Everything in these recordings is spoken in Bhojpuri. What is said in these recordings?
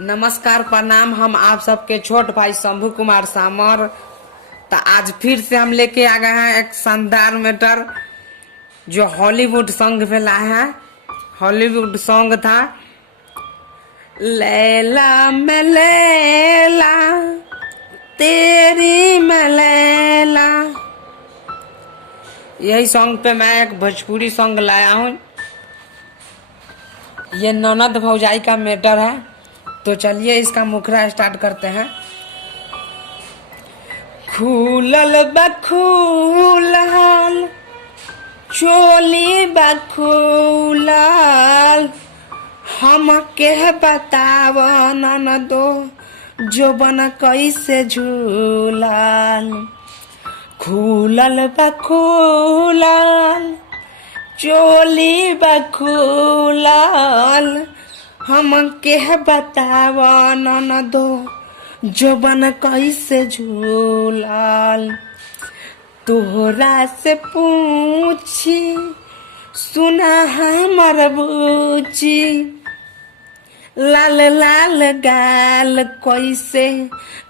नमस्कार प्रणाम। हम आप सबके छोट भाई शंभू कुमार सामर। तो आज फिर से हम लेके आ गए हैं एक शानदार मैटर जो हॉलीवुड सॉन्ग पे लाए हैं। हॉलीवुड सॉन्ग था लैला मैं लैला तेरी मैं लैला। यही सॉन्ग पे मैं एक भोजपुरी सॉन्ग लाया हूँ। ये ननद भौजाई का मैटर है। तो चलिए इसका मुखरा स्टार्ट करते हैं। खुलल बखूलाल चोली बखूलाल हमके बताव ननदो जोबन कैसे झूलाल। खुलल बखूलाल चोली बखूलाल हमके बताव ननदो जोबन कैसे झूलाल। तोहरा से पूछी सुना हमर बूची लाल लाल गाल कैसे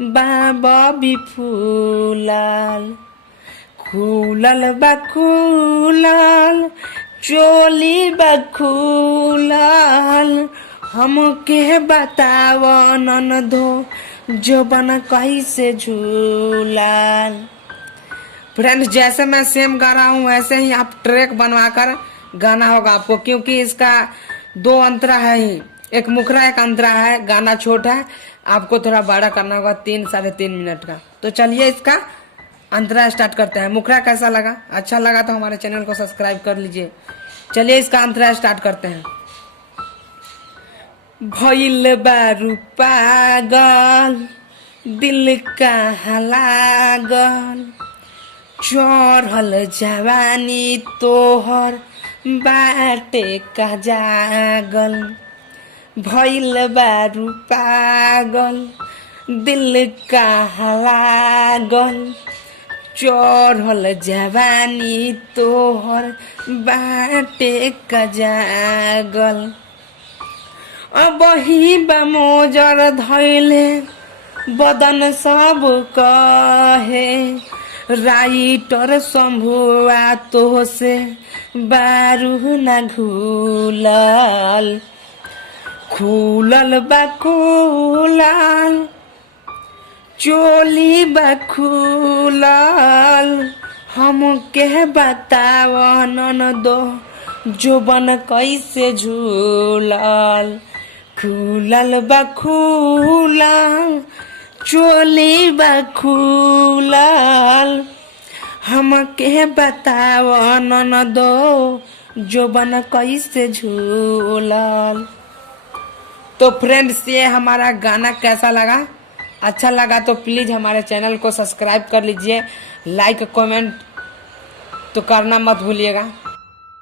बाबा भी फूलाल। खुलल बखूलाल चोली बखूलाल हमके बताव ननदो जोबन कैसे झूलाल। फ्रेंड्स, जैसे मैं सेम गा रहा हूँ वैसे ही आप ट्रैक बनवाकर गाना होगा आपको, क्योंकि इसका दो अंतरा है ही, एक मुखरा एक अंतरा है। गाना छोटा है, आपको थोड़ा बड़ा करना होगा 3-3.5 मिनट का। तो चलिए इसका अंतरा स्टार्ट करते हैं। मुखरा कैसा लगा? अच्छा लगा तो हमारे चैनल को सब्सक्राइब कर लीजिए। चलिए इसका अंतरा स्टार्ट करते हैं। भइल बारू पागल दिल का लागल चढ़ल जवानी तोहर बाटे का जागल। भइल बारू पागल दिल का लागल चढ़ल जवानी तोहर बाटे का जागल। अब ही बमोजर धैले बदन सब कहे राइटर शंभुआ तो से बारू न घूलल। खुलल बखूलाल चोली बखूलाल हमके बताव ननदो जोबन कैसे झूलाल। खुलल बखूलाल चोली बखूलाल हमके बताव ननदो जोबन कैसे झूलाल। तो फ्रेंड्स, ये हमारा गाना कैसा लगा? अच्छा लगा तो प्लीज़ हमारे चैनल को सब्सक्राइब कर लीजिए। लाइक कमेंट तो करना मत भूलिएगा।